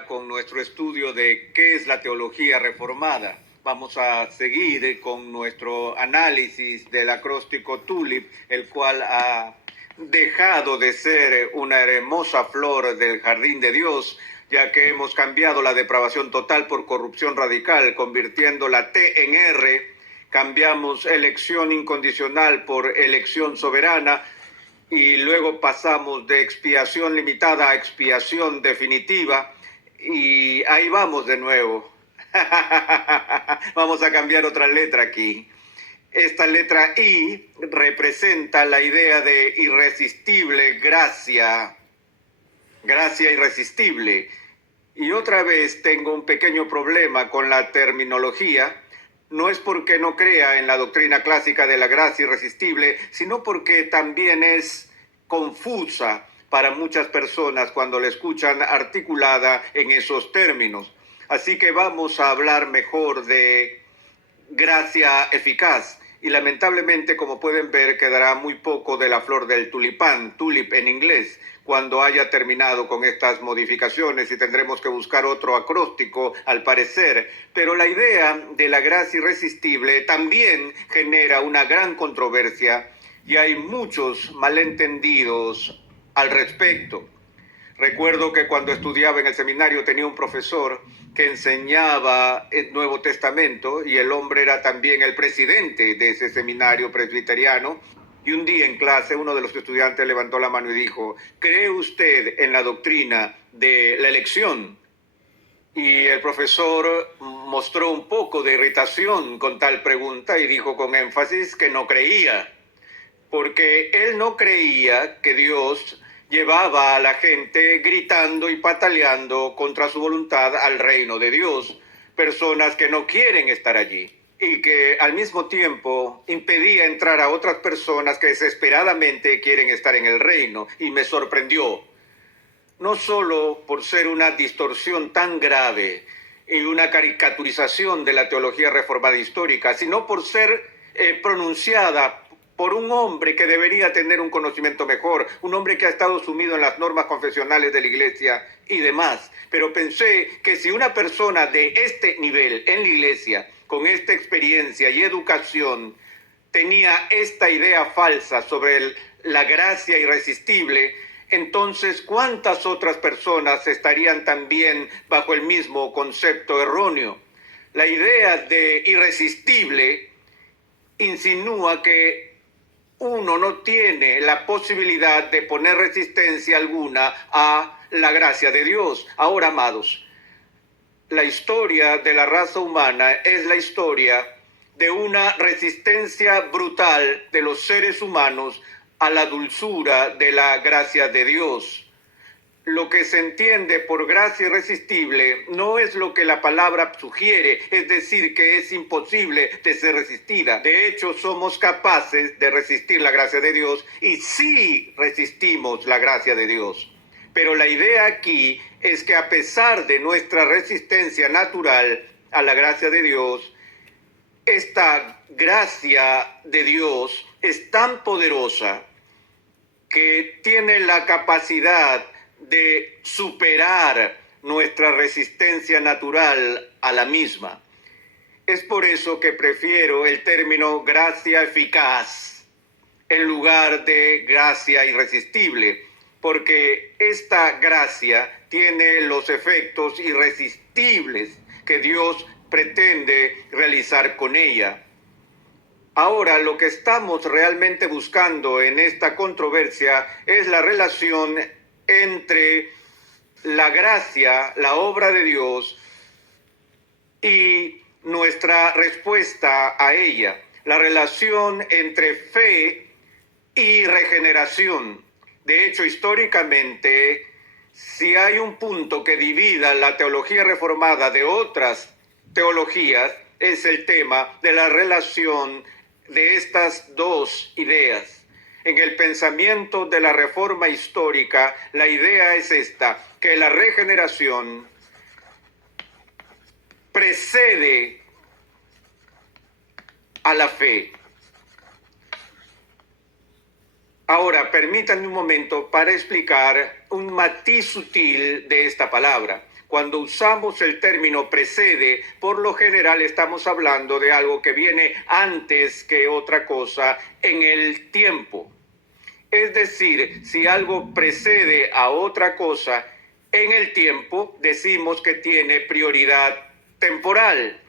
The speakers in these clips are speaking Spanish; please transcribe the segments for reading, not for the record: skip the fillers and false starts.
ya con nuestro estudio de qué es la teología reformada. Vamos a seguir con nuestro análisis del acróstico tulip, el cual ha dejado de ser una hermosa flor del jardín de Dios, ya que hemos cambiado la depravación total por corrupción radical, convirtiendo la T en R, cambiamos elección incondicional por elección soberana, y luego pasamos de expiación limitada a expiación definitiva, y ahí vamos de nuevo. Vamos a cambiar otra letra aquí. Esta letra I representa la idea de irresistible gracia, gracia irresistible. Y otra vez tengo un pequeño problema con la terminología. No es porque no crea en la doctrina clásica de la gracia irresistible, sino porque también es confusa para muchas personas cuando la escuchan articulada en esos términos. Así que vamos a hablar mejor de gracia eficaz. Y lamentablemente, como pueden ver, quedará muy poco de la flor del tulipán, tulip en inglés, cuando haya terminado con estas modificaciones, y tendremos que buscar otro acróstico al parecer. Pero la idea de la gracia irresistible también genera una gran controversia y hay muchos malentendidos al respecto. Recuerdo que cuando estudiaba en el seminario tenía un profesor que enseñaba el Nuevo Testamento, y el hombre era también el presidente de ese seminario presbiteriano. Y un día en clase uno de los estudiantes levantó la mano y dijo: ¿cree usted en la doctrina de la elección? Y el profesor mostró un poco de irritación con tal pregunta y dijo con énfasis que no creía, porque él no creía que Dios llevaba a la gente gritando y pataleando contra su voluntad al reino de Dios, personas que no quieren estar allí, y que al mismo tiempo impedía entrar a otras personas que desesperadamente quieren estar en el reino. Y me sorprendió, no solo por ser una distorsión tan grave y una caricaturización de la teología reformada histórica, sino por ser pronunciada por un hombre que debería tener un conocimiento mejor, un hombre que ha estado sumido en las normas confesionales de la iglesia y demás. Pero pensé que si una persona de este nivel en la iglesia, con esta experiencia y educación, tenía esta idea falsa sobre la gracia irresistible, entonces ¿cuántas otras personas estarían también bajo el mismo concepto erróneo? La idea de irresistible insinúa que uno no tiene la posibilidad de poner resistencia alguna a la gracia de Dios. Ahora, amados, la historia de la raza humana es la historia de una resistencia brutal de los seres humanos a la dulzura de la gracia de Dios. Lo que se entiende por gracia irresistible no es lo que la palabra sugiere, es decir, que es imposible de ser resistida. De hecho, somos capaces de resistir la gracia de Dios, y sí resistimos la gracia de Dios. Pero la idea aquí es que a pesar de nuestra resistencia natural a la gracia de Dios, esta gracia de Dios es tan poderosa que tiene la capacidad de superar nuestra resistencia natural a la misma. Es por eso que prefiero el término gracia eficaz en lugar de gracia irresistible, porque esta gracia tiene los efectos irresistibles que Dios pretende realizar con ella. Ahora, lo que estamos realmente buscando en esta controversia es la relación entre la gracia, la obra de Dios, y nuestra respuesta a ella. La relación entre fe y regeneración. De hecho, históricamente, si hay un punto que divida la teología reformada de otras teologías, es el tema de la relación de estas dos ideas. En el pensamiento de la reforma histórica, la idea es esta, que la regeneración precede a la fe. Ahora, permítanme un momento para explicar un matiz sutil de esta palabra. Cuando usamos el término precede, por lo general estamos hablando de algo que viene antes que otra cosa en el tiempo. Es decir, si algo precede a otra cosa en el tiempo, decimos que tiene prioridad temporal.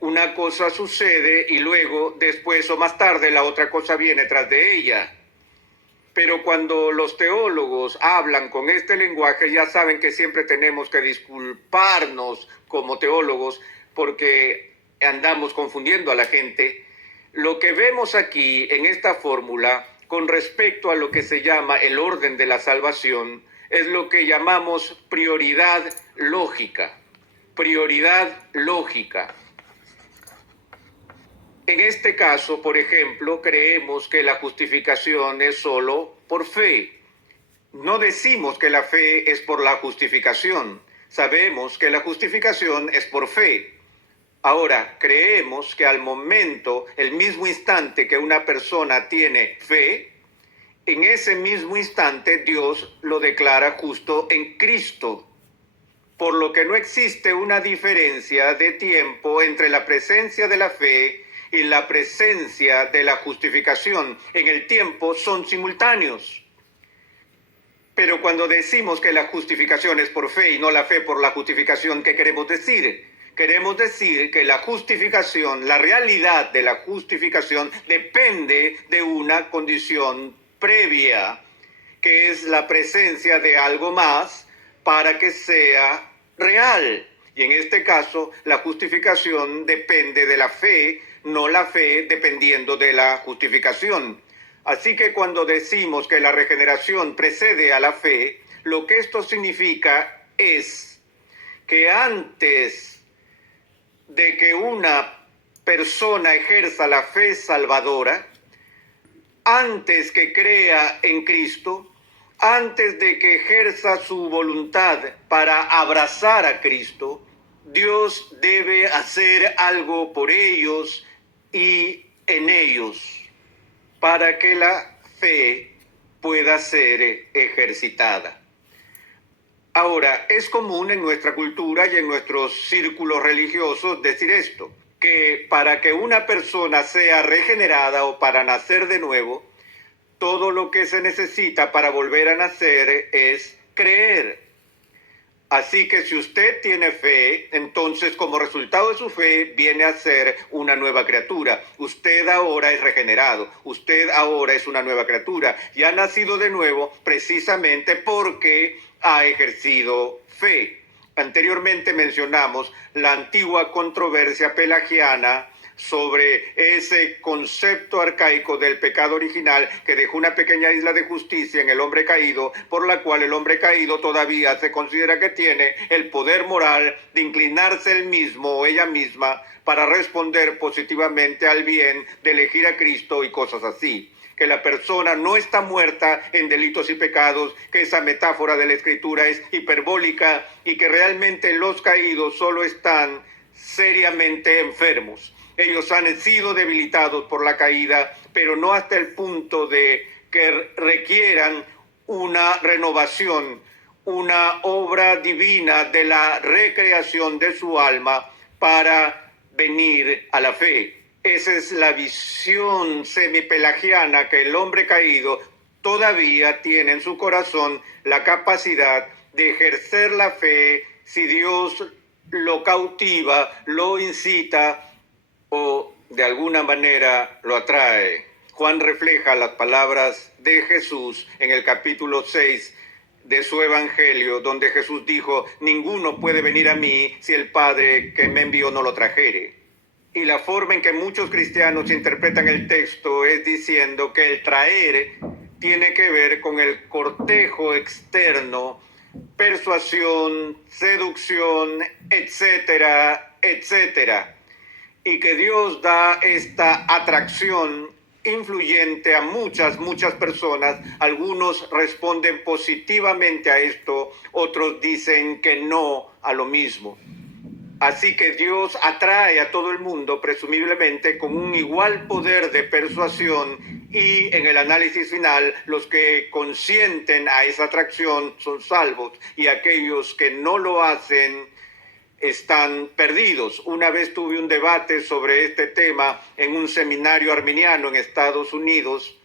Una cosa sucede y luego, después o más tarde, la otra cosa viene tras de ella. Pero cuando los teólogos hablan con este lenguaje, ya saben que siempre tenemos que disculparnos como teólogos porque andamos confundiendo a la gente. Lo que vemos aquí en esta fórmula con respecto a lo que se llama el orden de la salvación es lo que llamamos prioridad lógica. Prioridad lógica. En este caso, por ejemplo, creemos que la justificación es solo por fe. No decimos que la fe es por la justificación. Sabemos que la justificación es por fe. Ahora, creemos que al momento, el mismo instante que una persona tiene fe, en ese mismo instante Dios lo declara justo en Cristo. Por lo que no existe una diferencia de tiempo entre la presencia de la fe y la presencia de la justificación. En el tiempo son simultáneos. Pero cuando decimos que la justificación es por fe y no la fe por la justificación, ¿qué queremos decir? Queremos decir que la justificación, la realidad de la justificación depende de una condición previa, que es la presencia de algo más para que sea real. Y en este caso, la justificación depende de la fe, no la fe dependiendo de la justificación. Así que cuando decimos que la regeneración precede a la fe, lo que esto significa es que antes de que una persona ejerza la fe salvadora, antes que crea en Cristo, antes de que ejerza su voluntad para abrazar a Cristo, Dios debe hacer algo por ellos y en ellos para que la fe pueda ser ejercitada. Ahora, es común en nuestra cultura y en nuestros círculos religiosos decir esto, que para que una persona sea regenerada o para nacer de nuevo, todo lo que se necesita para volver a nacer es creer. Así que si usted tiene fe, entonces como resultado de su fe viene a ser una nueva criatura. Usted ahora es regenerado, usted ahora es una nueva criatura y ha nacido de nuevo precisamente porque ha ejercido fe. Anteriormente mencionamos la antigua controversia pelagiana sobre ese concepto arcaico del pecado original que dejó una pequeña isla de justicia en el hombre caído, por la cual el hombre caído todavía se considera que tiene el poder moral de inclinarse él mismo o ella misma para responder positivamente al bien, de elegir a Cristo y cosas así. Que la persona no está muerta en delitos y pecados, que esa metáfora de la Escritura es hiperbólica y que realmente los caídos solo están seriamente enfermos. Ellos han sido debilitados por la caída, pero no hasta el punto de que requieran una renovación, una obra divina de la recreación de su alma para venir a la fe. Esa es la visión semipelagiana, que el hombre caído todavía tiene en su corazón la capacidad de ejercer la fe si Dios lo cautiva, lo incita o de alguna manera lo atrae. Juan refleja las palabras de Jesús en el capítulo 6 de su evangelio, donde Jesús dijo: ninguno puede venir a mí si el Padre que me envió no lo trajere. Y la forma en que muchos cristianos interpretan el texto es diciendo que el traer tiene que ver con el cortejo externo, persuasión, seducción, etcétera, etcétera. Y que Dios da esta atracción influyente a muchas personas. Algunos responden positivamente a esto, otros dicen que no a lo mismo. Así que Dios atrae a todo el mundo presumiblemente con un igual poder de persuasión y en el análisis final los que consienten a esa atracción son salvos y aquellos que no lo hacen están perdidos. Una vez tuve un debate sobre este tema en un seminario arminiano en Estados Unidos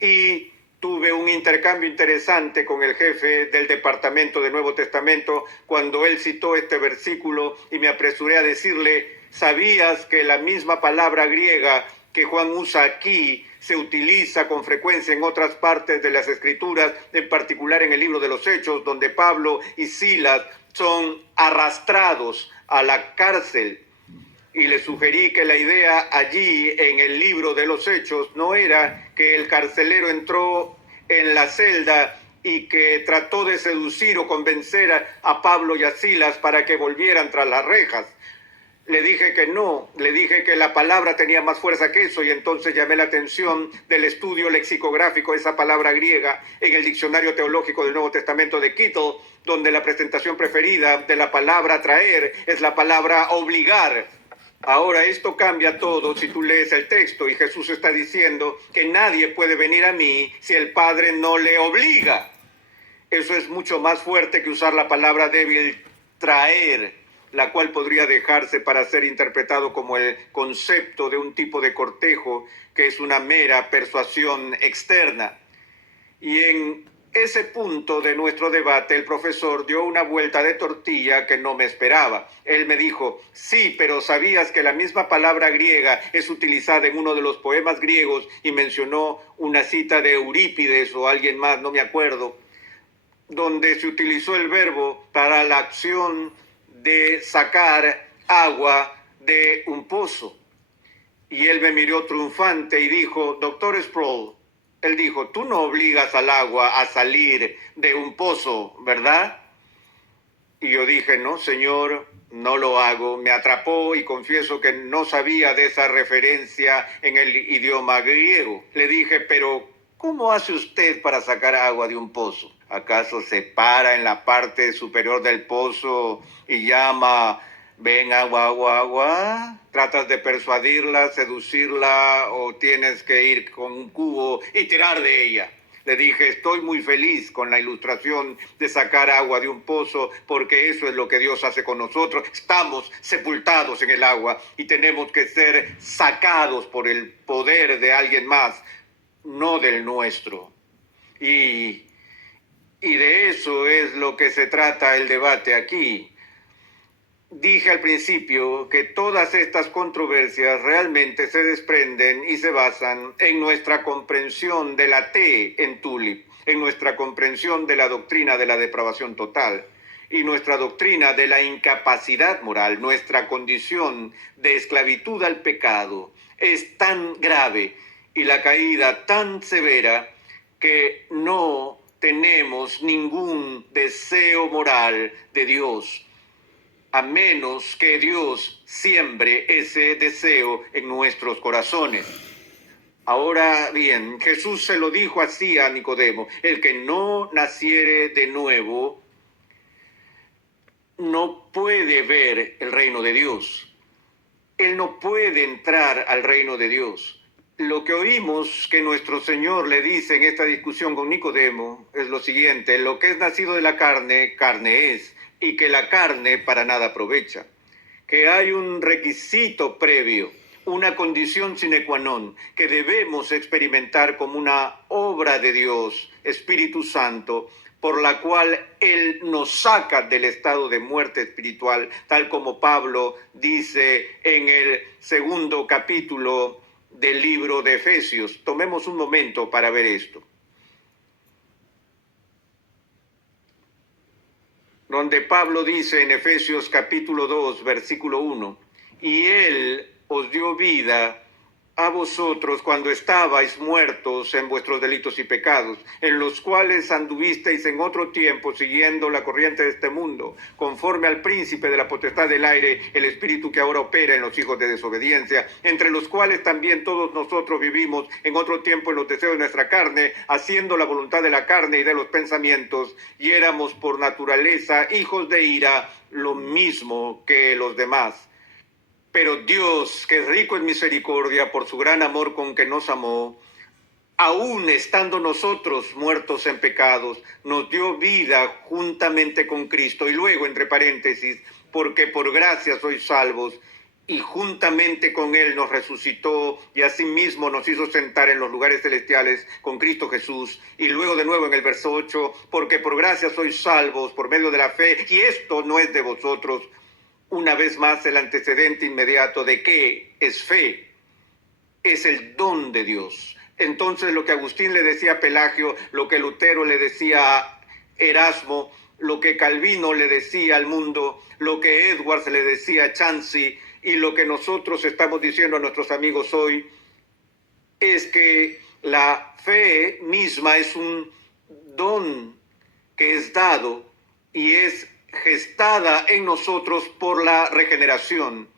y tuve un intercambio interesante con el jefe del departamento de Nuevo Testamento cuando él citó este versículo y me apresuré a decirle: ¿sabías que la misma palabra griega que Juan usa aquí se utiliza con frecuencia en otras partes de las Escrituras, en particular en el libro de los Hechos, donde Pablo y Silas son arrastrados a la cárcel? Y le sugerí que la idea allí en el libro de los Hechos no era que el carcelero entró en la celda y que trató de seducir o convencer a Pablo y a Silas para que volvieran tras las rejas. Le dije que no, le dije que la palabra tenía más fuerza que eso, y entonces llamé la atención del estudio lexicográfico de esa palabra griega en el Diccionario Teológico del Nuevo Testamento de Kittel, donde la presentación preferida de la palabra traer es la palabra obligar. Ahora esto cambia todo si tú lees el texto, y Jesús está diciendo que nadie puede venir a mí si el Padre no le obliga. Eso es mucho más fuerte que usar la palabra débil traer, la cual podría dejarse para ser interpretado como el concepto de un tipo de cortejo que es una mera persuasión externa. Y en ese punto de nuestro debate, el profesor dio una vuelta de tortilla que no me esperaba. Él me dijo: sí, pero ¿sabías que la misma palabra griega es utilizada en uno de los poemas griegos? Y mencionó una cita de Eurípides o alguien más, no me acuerdo, donde se utilizó el verbo para la acción de sacar agua de un pozo. Y él me miró triunfante y dijo: doctor Sproul, él dijo, tú no obligas al agua a salir de un pozo, ¿verdad? Y yo dije: no, señor, no lo hago. Me atrapó y confieso que no sabía de esa referencia en el idioma griego. Le dije: pero ¿cómo hace usted para sacar agua de un pozo? ¿Acaso se para en la parte superior del pozo y llama: ven agua, agua, agua? ¿Tratas de persuadirla, seducirla, o tienes que ir con un cubo y tirar de ella? Le dije: estoy muy feliz con la ilustración de sacar agua de un pozo, porque eso es lo que Dios hace con nosotros. Estamos sepultados en el agua y tenemos que ser sacados por el poder de alguien más, no del nuestro. Y de eso es lo que se trata el debate aquí. Dije al principio que todas estas controversias realmente se desprenden y se basan en nuestra comprensión de la T en Tulip, en nuestra comprensión de la doctrina de la depravación total y nuestra doctrina de la incapacidad moral. Nuestra condición de esclavitud al pecado es tan grave y la caída tan severa que no tenemos ningún deseo moral de Dios, a menos que Dios siembre ese deseo en nuestros corazones. Ahora bien, Jesús se lo dijo así a Nicodemo: el que no naciere de nuevo no puede ver el reino de Dios. Él no puede entrar al reino de Dios. Lo que oímos que nuestro Señor le dice en esta discusión con Nicodemo es lo siguiente: lo que es nacido de la carne, carne es, y que la carne para nada aprovecha. Que hay un requisito previo, una condición sine qua non, que debemos experimentar como una obra de Dios, Espíritu Santo, por la cual Él nos saca del estado de muerte espiritual, tal como Pablo dice en el 2 capítulo del libro de Efesios. Tomemos un momento para ver esto, donde Pablo dice en Efesios capítulo 2, versículo 1, y Él os dio vida a vosotros cuando estabais muertos en vuestros delitos y pecados, en los cuales anduvisteis en otro tiempo siguiendo la corriente de este mundo, conforme al príncipe de la potestad del aire, el espíritu que ahora opera en los hijos de desobediencia, entre los cuales también todos nosotros vivimos en otro tiempo en los deseos de nuestra carne, haciendo la voluntad de la carne y de los pensamientos, y éramos por naturaleza hijos de ira, lo mismo que los demás. Pero Dios, que es rico en misericordia por su gran amor con que nos amó, aún estando nosotros muertos en pecados, nos dio vida juntamente con Cristo. Y luego, entre paréntesis, porque por gracia sois salvos, y juntamente con Él nos resucitó y asimismo nos hizo sentar en los lugares celestiales con Cristo Jesús. Y luego de nuevo en el verso 8, porque por gracia sois salvos por medio de la fe, y esto no es de vosotros. Una vez más el antecedente inmediato de qué es fe. Es el don de Dios. Entonces lo que Agustín le decía a Pelagio, lo que Lutero le decía a Erasmo, lo que Calvino le decía al mundo, lo que Edwards le decía a Chansey, y lo que nosotros estamos diciendo a nuestros amigos hoy, es que la fe misma es un don que es dado y es gestada en nosotros por la regeneración.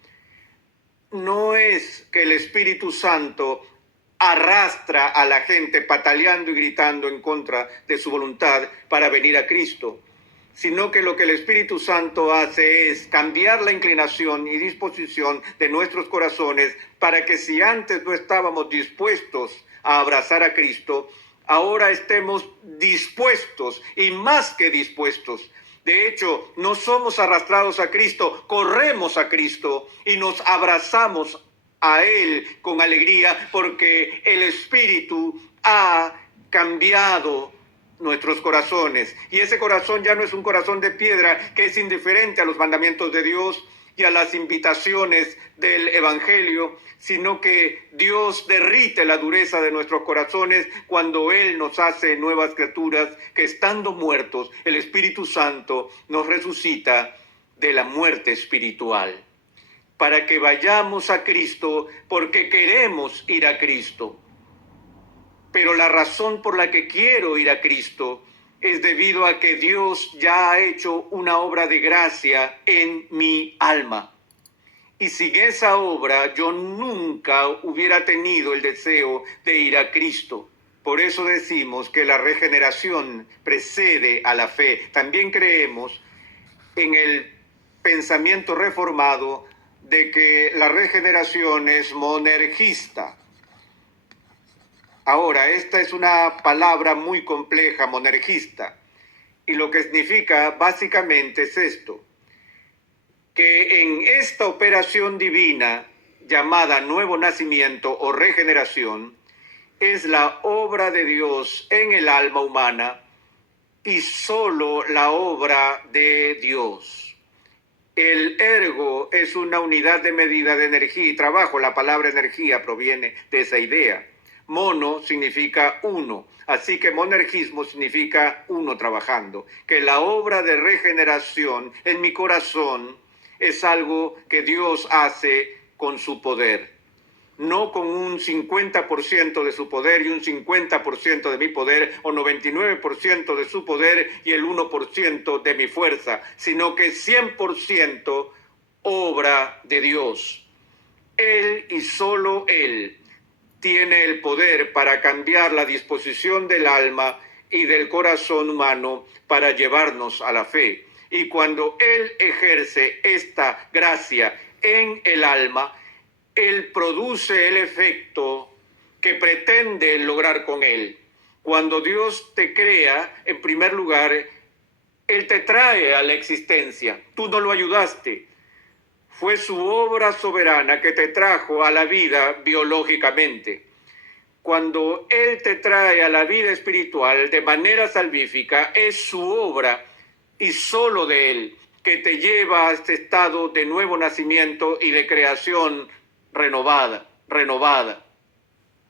No es que el Espíritu Santo arrastra a la gente pataleando y gritando en contra de su voluntad para venir a Cristo, sino que lo que el Espíritu Santo hace es cambiar la inclinación y disposición de nuestros corazones para que si antes no estábamos dispuestos a abrazar a Cristo, ahora estemos dispuestos y más que dispuestos. De hecho, no somos arrastrados a Cristo, corremos a Cristo y nos abrazamos a Él con alegría porque el Espíritu ha cambiado nuestros corazones. Y ese corazón ya no es un corazón de piedra que es indiferente a los mandamientos de Dios y a las invitaciones del Evangelio, sino que Dios derrite la dureza de nuestros corazones cuando Él nos hace nuevas criaturas que estando muertos, el Espíritu Santo nos resucita de la muerte espiritual, para que vayamos a Cristo porque queremos ir a Cristo. Pero la razón por la que quiero ir a Cristo es debido a que Dios ya ha hecho una obra de gracia en mi alma. Y sin esa obra yo nunca hubiera tenido el deseo de ir a Cristo. Por eso decimos que la regeneración precede a la fe. También creemos en el pensamiento reformado de que la regeneración es monergista. Ahora, esta es una palabra muy compleja, monergista, y lo que significa básicamente es esto, que en esta operación divina llamada nuevo nacimiento o regeneración, es la obra de Dios en el alma humana y solo la obra de Dios. El ergo es una unidad de medida de energía y trabajo. La palabra energía proviene de esa idea. Mono significa uno, así que monergismo significa uno trabajando. Que la obra de regeneración en mi corazón es algo que Dios hace con su poder. No con un 50% de su poder y un 50% de mi poder, o 99% de su poder y el 1% de mi fuerza, sino que 100% obra de Dios. Él y solo Él tiene el poder para cambiar la disposición del alma y del corazón humano para llevarnos a la fe. Y cuando Él ejerce esta gracia en el alma, Él produce el efecto que pretende lograr con Él. Cuando Dios te crea, en primer lugar, Él te trae a la existencia. Tú no lo ayudaste. Fue su obra soberana que te trajo a la vida biológicamente. Cuando Él te trae a la vida espiritual de manera salvífica, es su obra y solo de Él que te lleva a este estado de nuevo nacimiento y de creación renovada.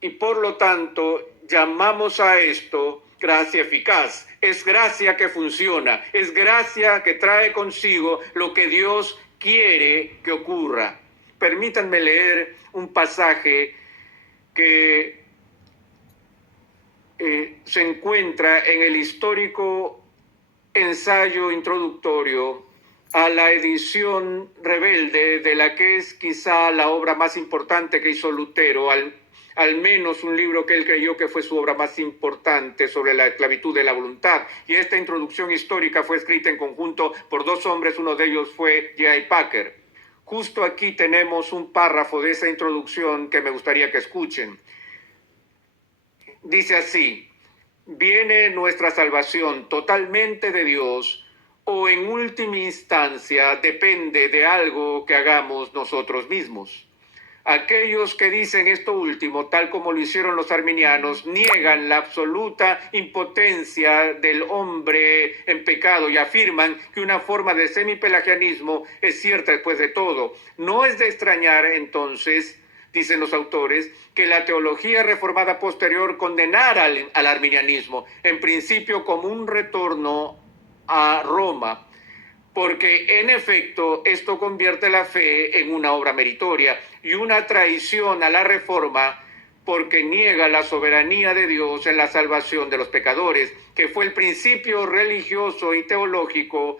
Y por lo tanto, llamamos a esto gracia eficaz. Es gracia que funciona, es gracia que trae consigo lo que Dios quiere que ocurra. Permítanme leer un pasaje que se encuentra en el histórico ensayo introductorio a la edición rebelde de la que es quizá la obra más importante que hizo Lutero, al menos un libro que él creyó que fue su obra más importante sobre la esclavitud de la voluntad. Y esta introducción histórica fue escrita en conjunto por dos hombres, uno de ellos fue J.I. Packer. Justo aquí tenemos un párrafo de esa introducción que me gustaría que escuchen. dice así: ¿viene nuestra salvación totalmente de Dios o en última instancia depende de algo que hagamos nosotros mismos? Aquellos que dicen esto último, tal como lo hicieron los arminianos, niegan la absoluta impotencia del hombre en pecado y afirman que una forma de semipelagianismo es cierta después de todo. No es de extrañar, entonces, dicen los autores, que la teología reformada posterior condenara al arminianismo, en principio como un retorno a Roma, porque en efecto esto convierte la fe en una obra meritoria y una traición a la reforma, porque niega la soberanía de Dios en la salvación de los pecadores, que fue el principio religioso y teológico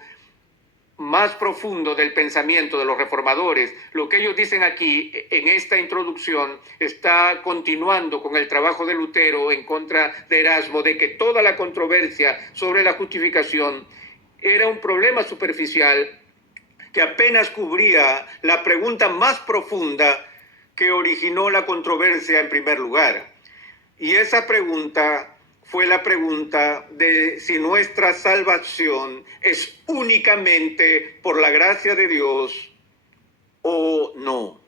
más profundo del pensamiento de los reformadores. Lo que ellos dicen aquí en esta introducción está continuando con el trabajo de Lutero en contra de Erasmo, de que toda la controversia sobre la justificación era un problema superficial que apenas cubría la pregunta más profunda que originó la controversia en primer lugar. Y esa pregunta fue la pregunta de si nuestra salvación es únicamente por la gracia de Dios o no.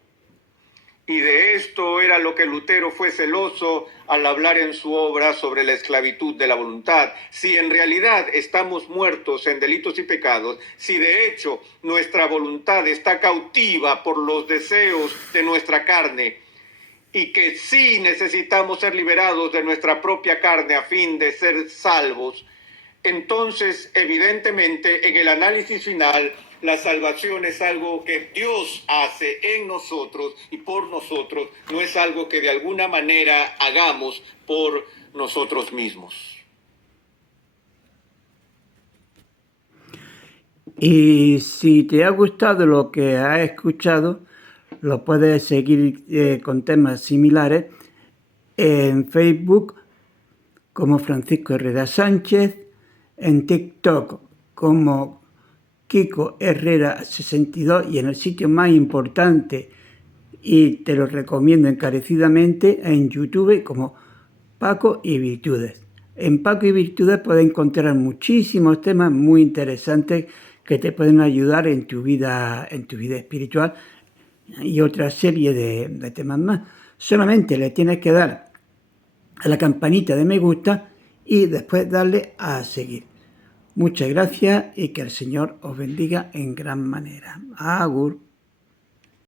Y de esto era lo que Lutero fue celoso al hablar en su obra sobre la esclavitud de la voluntad. Si en realidad estamos muertos en delitos y pecados, si de hecho nuestra voluntad está cautiva por los deseos de nuestra carne, y que sí necesitamos ser liberados de nuestra propia carne a fin de ser salvos, entonces evidentemente en el análisis final la salvación es algo que Dios hace en nosotros y por nosotros, no es algo que de alguna manera hagamos por nosotros mismos. Y si te ha gustado lo que has escuchado, lo puedes seguir con temas similares en Facebook como Francisco Herrera Sánchez, en TikTok como Kiko Herrera 62 y en el sitio más importante, y te lo recomiendo encarecidamente, en YouTube como Paco y Virtudes. En Paco y Virtudes puedes encontrar muchísimos temas muy interesantes que te pueden ayudar en tu vida espiritual y otra serie de temas más. Solamente le tienes que dar a la campanita de me gusta y después darle a seguir. Muchas gracias y que el Señor os bendiga en gran manera. Agur.